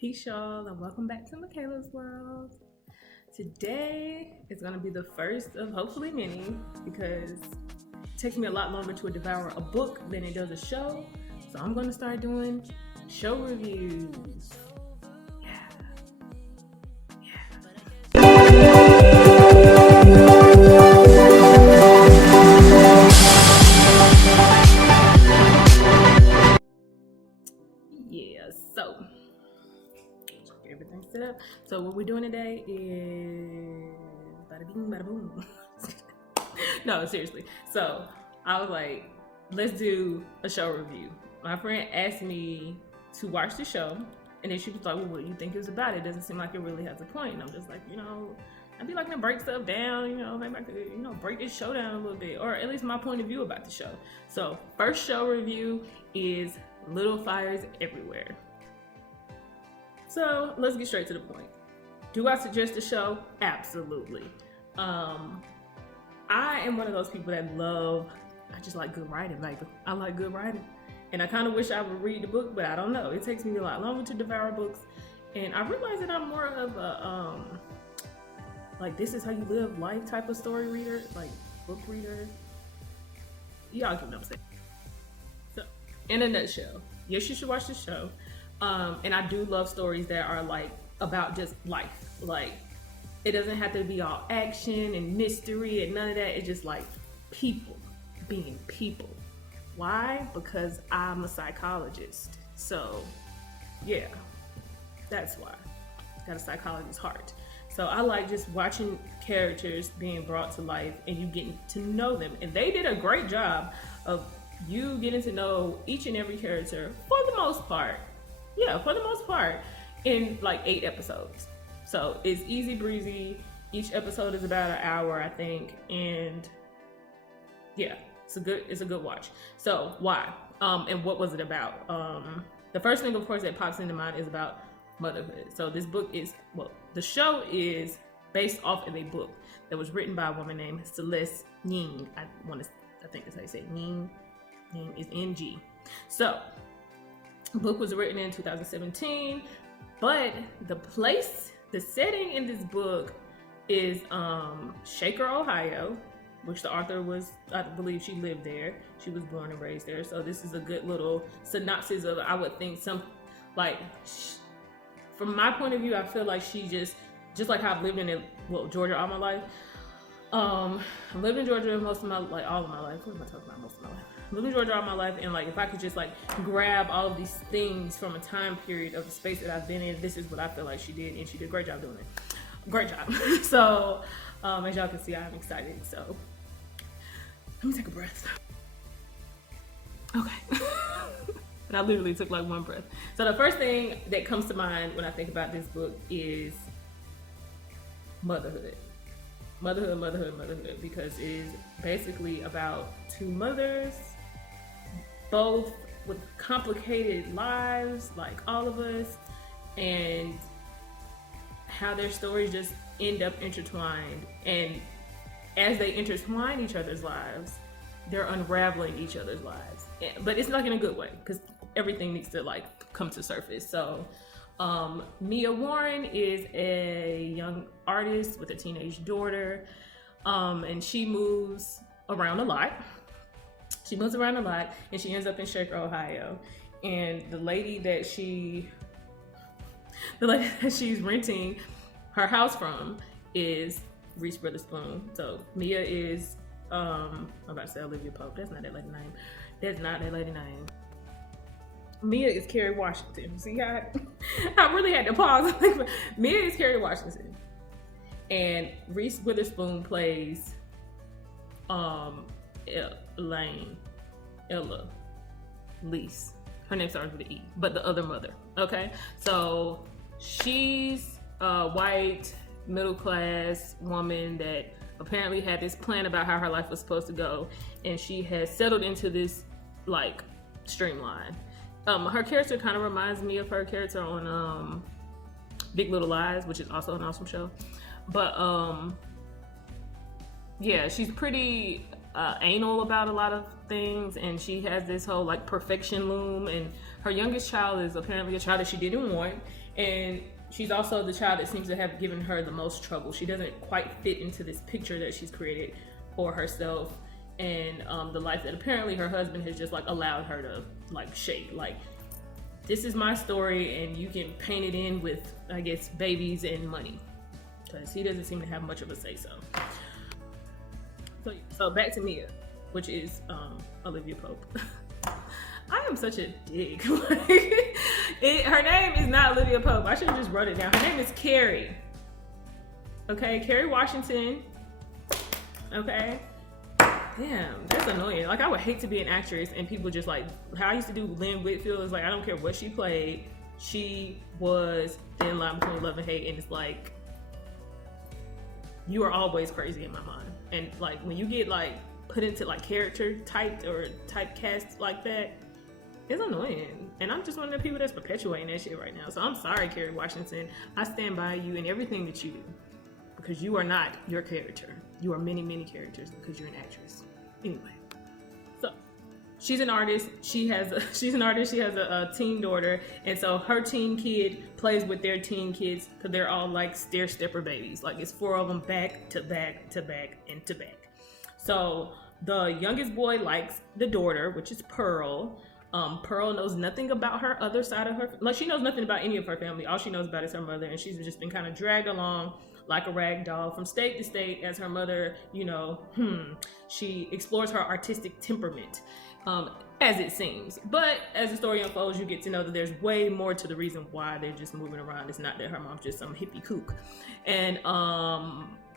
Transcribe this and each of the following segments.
Peace, y'all, and welcome back to Michaela's World. Today is going to be the first of hopefully many because it takes me a lot longer to devour a book than it does a show. So I'm going to start doing show reviews. So everything's set up. So what we're doing today is bada bing, bada boom. No, seriously. So I was like, let's do a show review. My friend asked me to watch the show, and then she was like, well, what do you think it was about? It doesn't seem like it really has a point. And I'm just like, I'd be liking to break stuff down, maybe I could, break this show down a little bit, or at least my point of view about the show. So first show review is Little Fires Everywhere. So let's get straight to the point. Do I suggest the show? Absolutely. I am one of those people that I just like good writing, baby. I like good writing. And I kind of wish I would read the book, but I don't know. It takes me a lot longer to devour books. And I realize that I'm more of a, like this is how you live life type of story reader, like book reader. Y'all get what I'm saying. So in a nutshell, yes, you should watch the show. And I do love stories that are like about just life. Like it doesn't have to be all action and mystery and none of that. It's just like people being people. Why? Because I'm a psychologist. So yeah, that's why. Got a psychologist's heart. So I like just watching characters being brought to life and you getting to know them. And they did a great job of you getting to know each and every character for the most part. Yeah, for the most part, in like 8 episodes. So it's easy breezy. Each episode is about an hour, I think, and yeah, it's a good watch. So why? And what was it about? The first thing, of course, that pops into mind is about motherhood. So this book the show is based off of a book that was written by a woman named Celeste Ng. I think that's how you say it. Ng is Ng. So the book was written in 2017, but the setting in this book is Shaker, Ohio, which the author I believe she lived there. She was born and raised there. So this is a good little synopsis of, I would think, from my point of view, I feel like she just like how I've lived in Georgia all my life. I lived in Georgia all of my life. What am I talking about? Most of my life. I lived in Georgia all my life, and like if I could just like grab all of these things from a time period of the space that I've been in, this is what I feel like she did, and she did a great job doing it. Great job. So as y'all can see, I'm excited. So let me take a breath. Okay. And I literally took like one breath. So the first thing that comes to mind when I think about this book is motherhood. Motherhood, because it is basically about two mothers, both with complicated lives like all of us, and how their stories just end up intertwined. And as they intertwine each other's lives, they're unraveling each other's lives. But it's not in a good way, because everything needs to like come to surface. So Mia Warren is a young artist with a teenage daughter, and she moves around a lot. And she ends up in Shaker, Ohio. And the lady that she's renting her house from is Reese Witherspoon. So Mia is, I'm about to say Olivia Pope. That's not that lady name. Mia is Kerry Washington. See, I really had to pause. Mia is Kerry Washington, and Reese Witherspoon plays Ella Lease. Her name starts with an E, but the other mother. Okay, so she's a white middle class woman that apparently had this plan about how her life was supposed to go, and she has settled into this like streamline. Her character kind of reminds me of her character on Big Little Lies, which is also an awesome show. But yeah, she's pretty anal about a lot of things, and she has this whole like perfection loom, and Her youngest child is apparently a child that she didn't want, and she's also the child that seems to have given her the most trouble. She doesn't quite fit into this picture that she's created for herself, and the life that apparently her husband has just like allowed her to like shape. Like, this is my story, and you can paint it in with, I guess, babies and money, because he doesn't seem to have much of a say so. So back to Mia, which is Olivia Pope. I am such a dick. Her name is not Olivia Pope. I should have just wrote it down. Her name is Carrie. Okay, Kerry Washington. Okay. Damn, that's annoying. Like, I would hate to be an actress and people just like, how I used to do Lynn Whitfield is like, I don't care what she played. She was thin line between love and hate, and it's like, you are always crazy in my mind. And like, when you get like put into like character typed or typecast like that, it's annoying. And I'm just one of the people that's perpetuating that shit right now. So I'm sorry, Kerry Washington. I stand by you in everything that you do, because you are not your character. You are many, many characters because you're an actress. Anyway, so she's an artist. She's an artist. She has a teen daughter, and so her teen kid plays with their teen kids because they're all like stair stepper babies. Like, it's 4 of them back to back to back and to back. So the youngest boy likes the daughter, which is Pearl. Pearl knows nothing about her other side of her. Like, she knows nothing about any of her family. All she knows about is her mother, and she's just been kind of dragged along like a rag doll from state to state as her mother, you know, she explores her artistic temperament, as it seems. But as the story unfolds, you get to know that there's way more to the reason why they're just moving around. It's not that her mom's just some hippie kook. And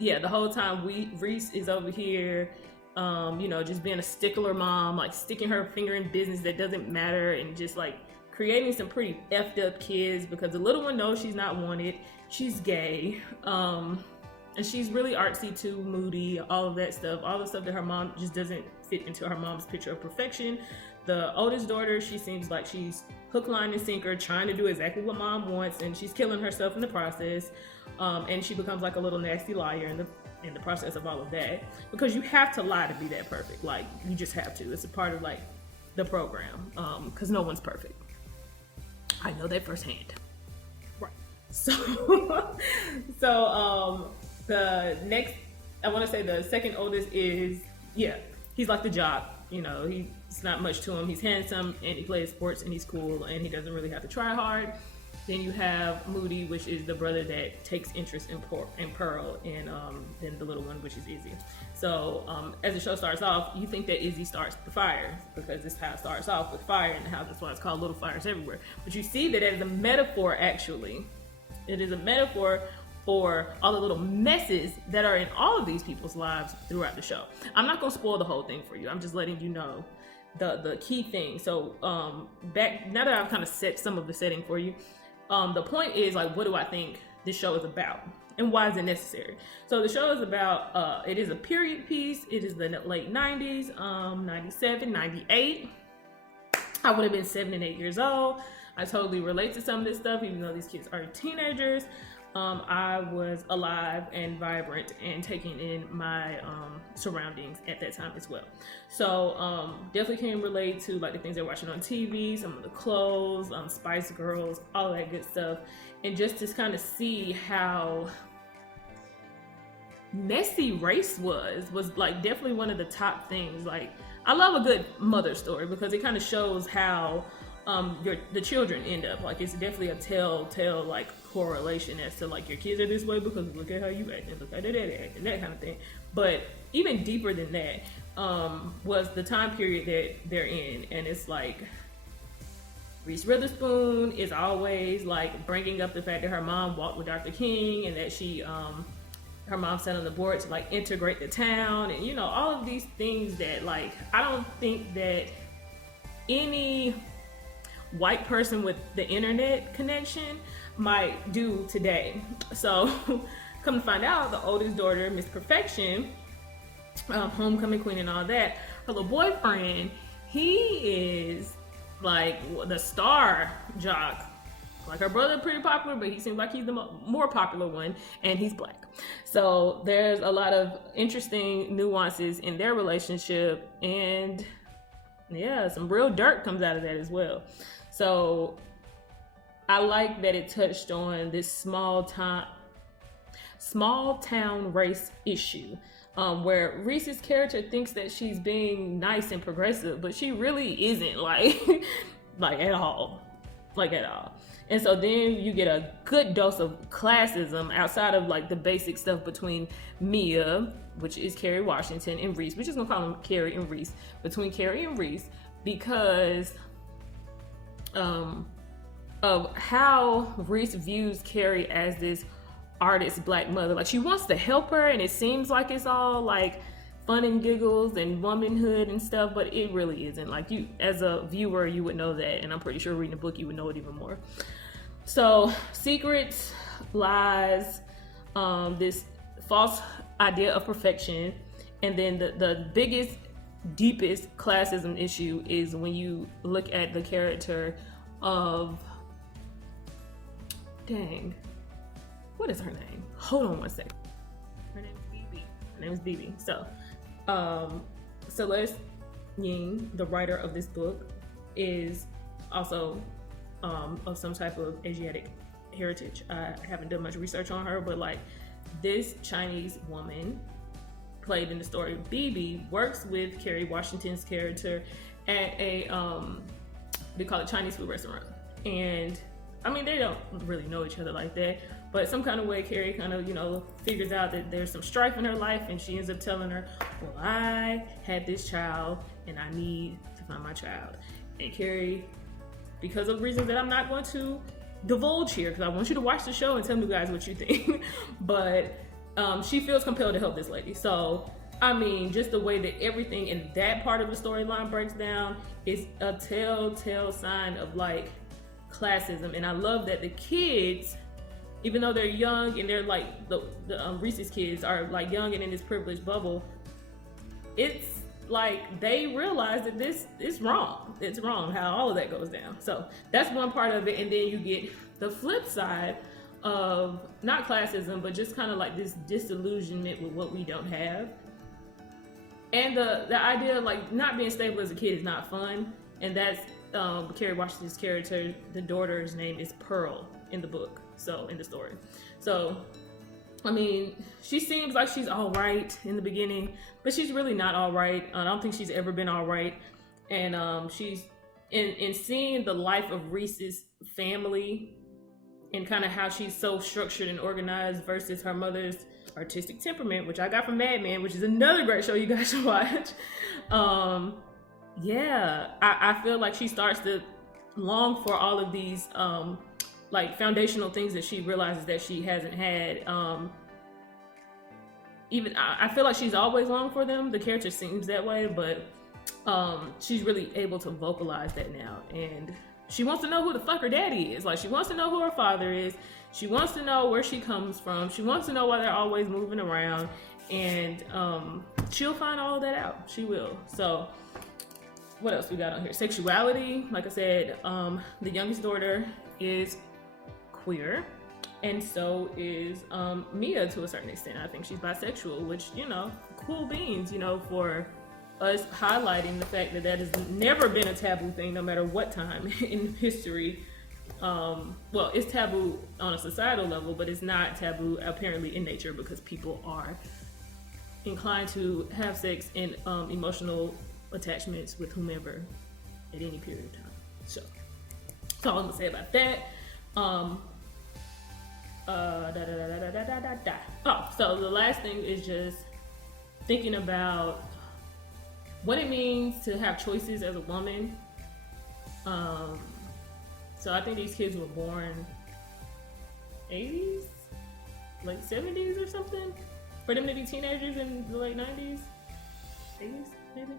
yeah, the whole time Reese is over here, you know, just being a stickler mom, like sticking her finger in business that doesn't matter, and just like creating some pretty effed up kids, because the little one knows she's not wanted. She's gay, and she's really artsy too, moody, all of that stuff, all the stuff that her mom just doesn't fit into her mom's picture of perfection. The oldest daughter, she seems like she's hook, line, and sinker, trying to do exactly what mom wants, and she's killing herself in the process. And she becomes like a little nasty liar in the process of all of that, because you have to lie to be that perfect. Like, you just have to. It's a part of like the program, because no one's perfect. I know that firsthand. Right. So, the next, I want to say the second oldest is, yeah, he's like the jock. You know, it's not much to him. He's handsome, and he plays sports, and he's cool, and he doesn't really have to try hard. Then you have Moody, which is the brother that takes interest in Pearl, and then the little one, which is Izzy. So as the show starts off, you think that Izzy starts the fire, because this is how it starts off, with fire in the house. That's why it's called Little Fires Everywhere. But you see that as a metaphor, actually. It is a metaphor for all the little messes that are in all of these people's lives throughout the show. I'm not going to spoil the whole thing for you. I'm just letting you know the key thing. So now that I've kind of set some of the setting for you, the point is, like, what do I think this show is about, and why is it necessary? So the show is about, it is a period piece. It is the late 90s, 97, 98. I would have been 7 and 8 years old. I totally relate to some of this stuff, even though these kids are teenagers. I was alive and vibrant and taking in my surroundings at that time as well. So definitely can relate to like the things they're watching on TV, some of the clothes, Spice Girls, all that good stuff. And just to kind of see how messy race was like definitely one of the top things. Like, I love a good mother story, because it kind of shows how the children end up. Like, it's definitely a telltale like correlation as to like, your kids are this way because look at how you act, and look at that act, and that kind of thing. But even deeper than that was the time period that they're in, and it's like Reese Witherspoon is always like bringing up the fact that her mom walked with Dr. King, and that she her mom sat on the board to like integrate the town, and you know, all of these things that like I don't think that any white person with the internet connection might do today. So come to find out, the oldest daughter, Miss Perfection, homecoming queen and all that, her little boyfriend, he is like the star jock. Like, her brother pretty popular, but he seems like he's the more popular one, and he's black. So there's a lot of interesting nuances in their relationship, and yeah, some real dirt comes out of that as well. So I like that it touched on this small town race issue, where Reese's character thinks that she's being nice and progressive, but she really isn't, like like at all. And so then you get a good dose of classism outside of like the basic stuff between Mia, which is Kerry Washington, and Reese. We're just gonna call them Carrie and Reese. Between Carrie and Reese, because of how Reese views Carrie as this artist black mother. Like, she wants to help her, and it seems like it's all like fun and giggles and womanhood and stuff, but it really isn't. Like, you as a viewer, you would know that, and I'm pretty sure reading the book you would know it even more. So secrets, lies, this false idea of perfection, and then the biggest, deepest classism issue is when you look at the character of, dang, what is her name? Hold on one second. Her name is BB. So, Celeste Ying, the writer of this book, is also of some type of Asiatic heritage. I haven't done much research on her, but like, this Chinese woman played in the story, BB, works with Kerry Washington's character at a they call it Chinese food restaurant. And I mean, they don't really know each other like that, but some kind of way Carrie kind of, figures out that there's some strife in her life, and she ends up telling her, well, I had this child and I need to find my child. And Carrie, because of reasons that I'm not going to divulge here, because I want you to watch the show and tell me guys what you think, but she feels compelled to help this lady. So, I mean, just the way that everything in that part of the storyline breaks down is a telltale sign of like classism. And I love that the kids, even though they're young and they're like the Reese's kids are like young and in this privileged bubble, it's like they realize that this is wrong. It's wrong how all of that goes down. So that's one part of it. And then you get the flip side of not classism, but just kind of like this disillusionment with what we don't have. And the idea of like not being stable as a kid is not fun. And that's Kerry Washington's character, the daughter's name is Pearl in the book, so in the story. So, I mean, she seems like she's all right in the beginning, but she's really not all right. I don't think she's ever been all right. And she's in seeing the life of Reese's family and kind of how she's so structured and organized versus her mother's artistic temperament, which I got from Mad Men, which is another great show you guys should watch. I feel like she starts to long for all of these like foundational things that she realizes that she hasn't had. I feel like she's always longed for them. The character seems that way, but she's really able to vocalize that now. And she wants to know who the fuck her daddy is. Like, she wants to know who her father is. She wants to know where she comes from. She wants to know why they're always moving around. And she'll find all of that out. She will. So, what else we got on here? Sexuality. Like I said, the youngest daughter is queer. And so is Mia to a certain extent. I think she's bisexual, which, cool beans, for us highlighting the fact that that has never been a taboo thing, no matter what time in history. Well, it's taboo on a societal level, but it's not taboo apparently in nature, because people are inclined to have sex and emotional attachments with whomever at any period of time. So that's all I'm gonna say about that. So the last thing is just thinking about what it means to have choices as a woman. So I think these kids were born 80s, like 70s or something, for them to be teenagers in the late 90s, 80s maybe.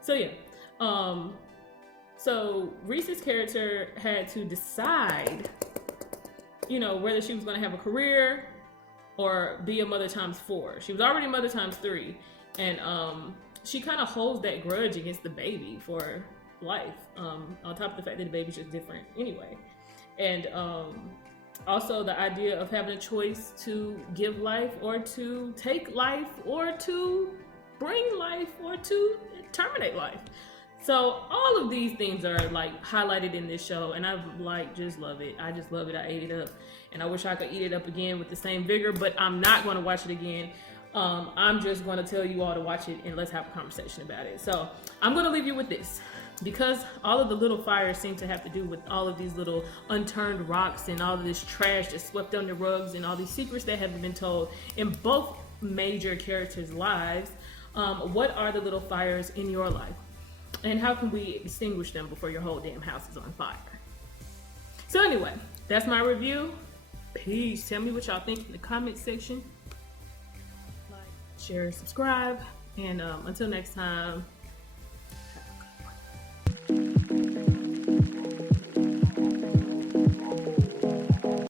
So yeah, so Reese's character had to decide, whether she was going to have a career or be a mother times 4. She was already a mother times 3, and she kind of holds that grudge against the baby for life, on top of the fact that the baby's just different anyway. And also the idea of having a choice to give life or to take life or to bring life or to terminate life. So all of these things are like highlighted in this show, and I like just love it. I just love it. I ate it up, and I wish I could eat it up again with the same vigor, but I'm not going to watch it again. I'm just going to tell you all to watch it and let's have a conversation about it. So I'm going to leave you with this, because all of the little fires seem to have to do with all of these little unturned rocks and all of this trash that's swept under rugs and all these secrets that haven't been told in both major characters' lives. What are the little fires in your life? And how can we extinguish them before your whole damn house is on fire? So anyway, that's my review. Peace. Tell me what y'all think in the comment section. Like, share, subscribe. And until next time,